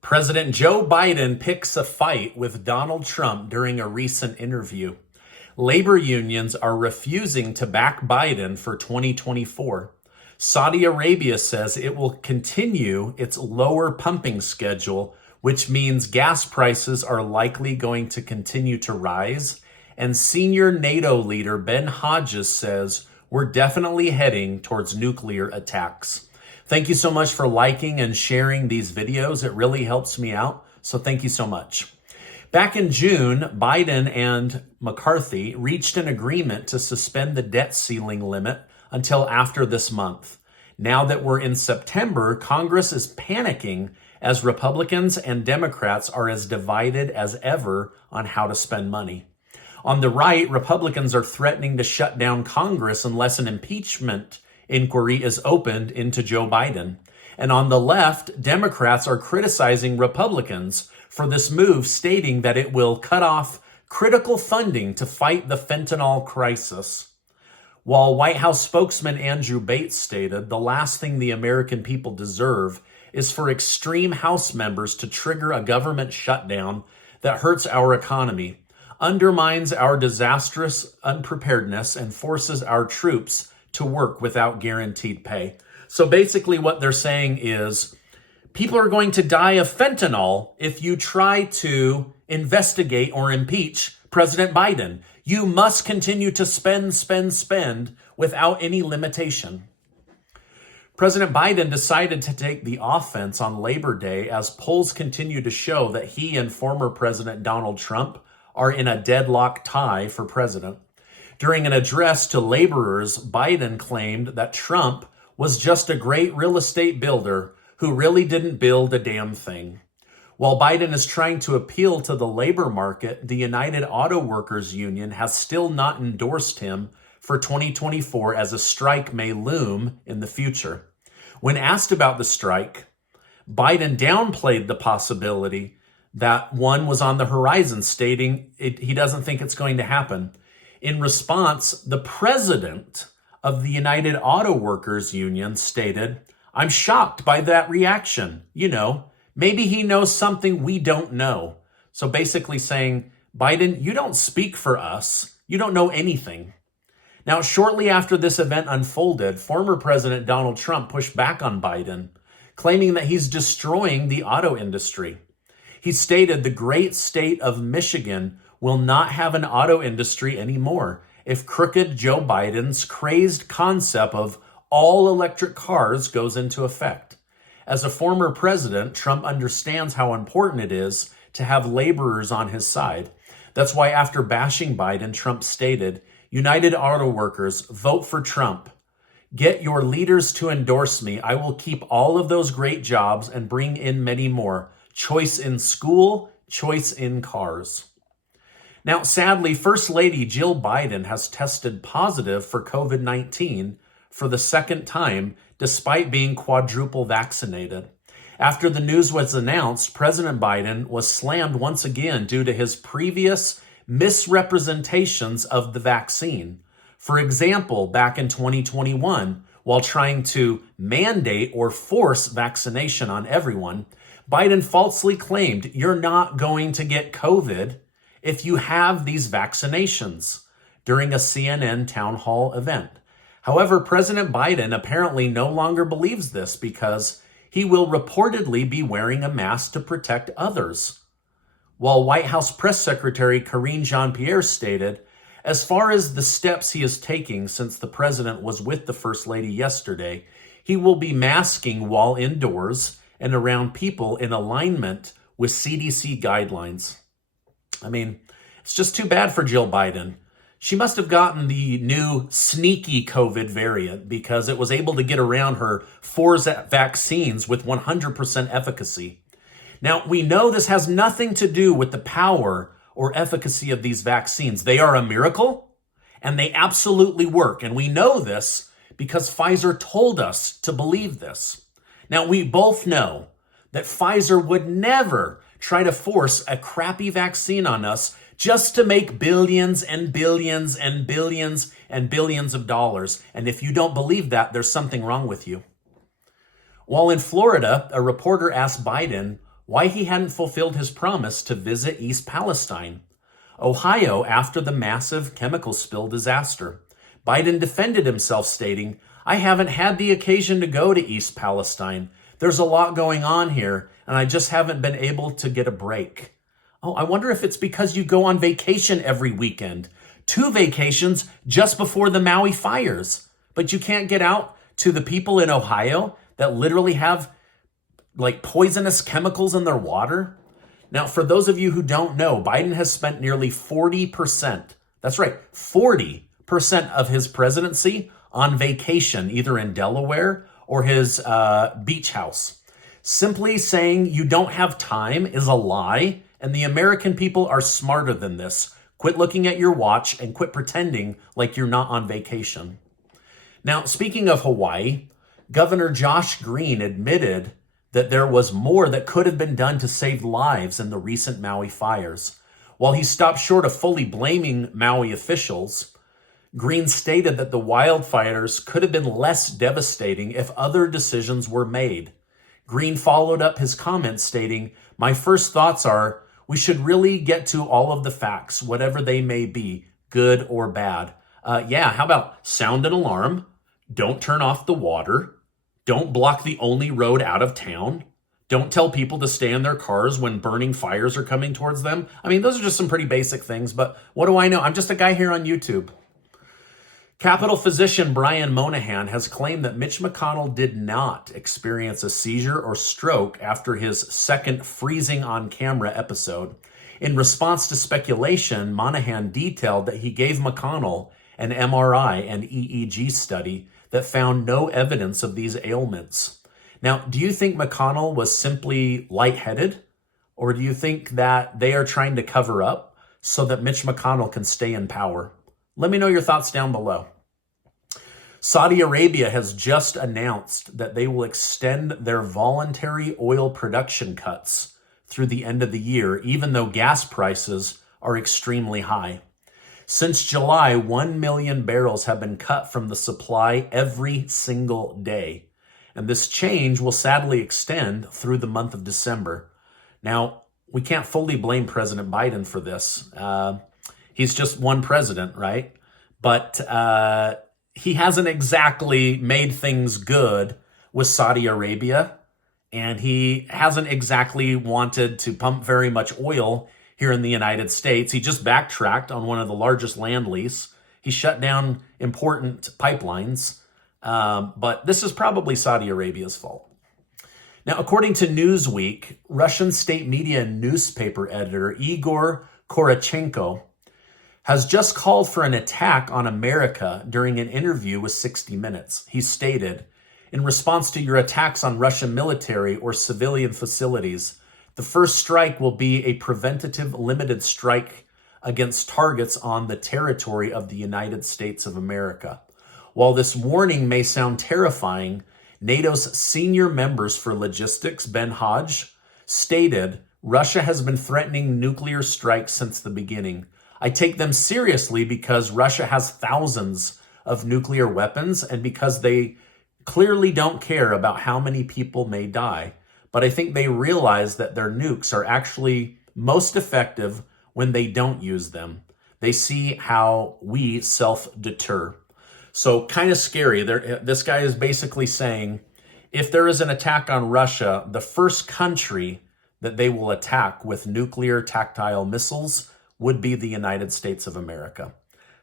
President Joe Biden picks a fight with Donald Trump during a recent interview. Labor unions are refusing to back Biden for 2024. Saudi Arabia says it will continue its lower pumping schedule, which means gas prices are likely going to continue to rise. And senior NATO leader Ben Hodges says we're definitely heading towards nuclear attacks. Thank you so much for liking and sharing these videos. It really helps me out. So thank you so much. Back in June, Biden and McCarthy reached an agreement to suspend the debt ceiling limit until after this month. Now that we're in September, Congress is panicking as Republicans and Democrats are as divided as ever on how to spend money. On the right, Republicans are threatening to shut down Congress unless an impeachment inquiry is opened into Joe Biden. And on the left, Democrats are criticizing Republicans for this move, stating that it will cut off critical funding to fight the fentanyl crisis. While White House spokesman Andrew Bates stated, the last thing the American people deserve is for extreme House members to trigger a government shutdown that hurts our economy, undermines our disastrous unpreparedness, and forces our troops to work without guaranteed pay. So basically what they're saying is people are going to die of fentanyl if you try to investigate or impeach President Biden. You must continue to spend without any limitation. President Biden decided to take the offense on Labor Day as polls continue to show that he and former President Donald Trump are in a deadlock tie for president. During an address to laborers, Biden claimed that Trump was just a great real estate builder who really didn't build a damn thing. While Biden is trying to appeal to the labor market, the United Auto Workers Union has still not endorsed him for 2024 as a strike may loom in the future. When asked about the strike, Biden downplayed the possibility that one was on the horizon, stating he doesn't think it's going to happen. In response, the president of the United Auto Workers Union stated, "I'm shocked by that reaction. Maybe he knows something we don't know." So basically saying, Biden, you don't speak for us. You don't know anything. Now, shortly after this event unfolded, former President Donald Trump pushed back on Biden, claiming that he's destroying the auto industry. He stated the great state of Michigan will not have an auto industry anymore if crooked Joe Biden's crazed concept of all electric cars goes into effect. As a former president, Trump understands how important it is to have laborers on his side. That's why after bashing Biden, Trump stated, "United Auto Workers, vote for Trump. Get your leaders to endorse me. I will keep all of those great jobs and bring in many more. Choice in school, choice in cars." Now, sadly, First Lady Jill Biden has tested positive for COVID-19 for the second time, despite being quadruple vaccinated. After the news was announced, President Biden was slammed once again due to his previous misrepresentations of the vaccine. For example, back in 2021, while trying to mandate or force vaccination on everyone, Biden falsely claimed you're not going to get COVID if you have these vaccinations during a CNN town hall event. However, President Biden apparently no longer believes this because he will reportedly be wearing a mask to protect others. While White House Press Secretary Karine Jean-Pierre stated, as far as the steps he is taking since the president was with the First Lady yesterday, he will be masking while indoors and around people in alignment with CDC guidelines. I mean, it's just too bad for Jill Biden. She must have gotten the new sneaky COVID variant because it was able to get around her 4 vaccines with 100% efficacy. Now, we know this has nothing to do with the power or efficacy of these vaccines. They are a miracle, and they absolutely work. And we know this because Pfizer told us to believe this. Now, we both know that Pfizer would never try to force a crappy vaccine on us just to make billions and billions and billions and billions of dollars. And if you don't believe that, there's something wrong with you. While in Florida, a reporter asked Biden why he hadn't fulfilled his promise to visit East Palestine. Ohio, after the massive chemical spill disaster. Biden defended himself, stating, "I haven't had the occasion to go to East Palestine. There's a lot going on here, and I just haven't been able to get a break." Oh, I wonder if it's because you go on vacation every weekend. 2 vacations just before the Maui fires. But you can't get out to the people in Ohio that literally have like poisonous chemicals in their water. Now, for those of you who don't know, Biden has spent nearly 40%, that's right, 40% of his presidency on vacation, either in Delaware or his beach house. Simply saying you don't have time is a lie, and the American people are smarter than this. Quit looking at your watch and quit pretending like you're not on vacation. Now, speaking of Hawaii, Governor Josh Green admitted that there was more that could have been done to save lives in the recent Maui fires. While he stopped short of fully blaming Maui officials, Green stated that the wildfires could have been less devastating if other decisions were made. Green followed up his comments stating, "My first thoughts are, we should really get to all of the facts, whatever they may be, good or bad." How about sound an alarm, don't turn off the water, don't block the only road out of town, don't tell people to stay in their cars when burning fires are coming towards them. I mean, those are just some pretty basic things, but what do I know? I'm just a guy here on YouTube. Capitol physician Brian Monahan has claimed that Mitch McConnell did not experience a seizure or stroke after his second freezing on camera episode. In response to speculation, Monahan detailed that he gave McConnell an MRI and EEG study that found no evidence of these ailments. Now, do you think McConnell was simply lightheaded? Or do you think that they are trying to cover up so that Mitch McConnell can stay in power? Let me know your thoughts down below. Saudi Arabia has just announced that they will extend their voluntary oil production cuts through the end of the year, even though gas prices are extremely high. Since July, 1 million barrels have been cut from the supply every single day. And this change will sadly extend through the month of December. Now, we can't fully blame President Biden for this. He's just one president, right? But he hasn't exactly made things good with Saudi Arabia. And he hasn't exactly wanted to pump very much oil here in the United States. He just backtracked on one of the largest land lease. He shut down important pipelines. But this is probably Saudi Arabia's fault. Now, according to Newsweek, Russian state media and newspaper editor Igor Korochenko has just called for an attack on America during an interview with 60 Minutes. He stated, "In response to your attacks on Russian military or civilian facilities, the first strike will be a preventative limited strike against targets on the territory of the United States of America. While this warning may sound terrifying, NATO's senior members for logistics, Ben Hodges, stated, Russia has been threatening nuclear strikes since the beginning. I take them seriously because Russia has thousands of nuclear weapons and because they clearly don't care about how many people may die. But I think they realize that their nukes are actually most effective when they don't use them. They see how we self-deter." So kind of scary. This guy is basically saying, if there is an attack on Russia, the first country that they will attack with nuclear tactile missiles would be the United States of America.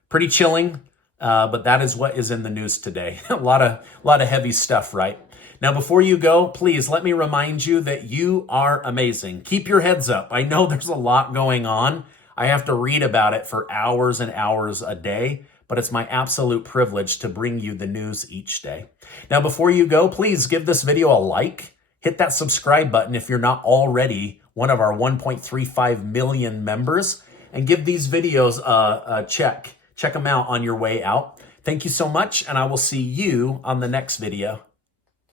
Pretty chilling, but that is what is in the news today. a lot of heavy stuff, right? Now, before you go, please let me remind you that you are amazing. Keep your heads up. I know there's a lot going on. I have to read about it for hours and hours a day, but it's my absolute privilege to bring you the news each day. Now, before you go, please give this video a like. Hit that subscribe button if you're not already one of our 1.35 million members, and give these videos a check. Check them out on your way out. Thank you so much, and I will see you on the next video.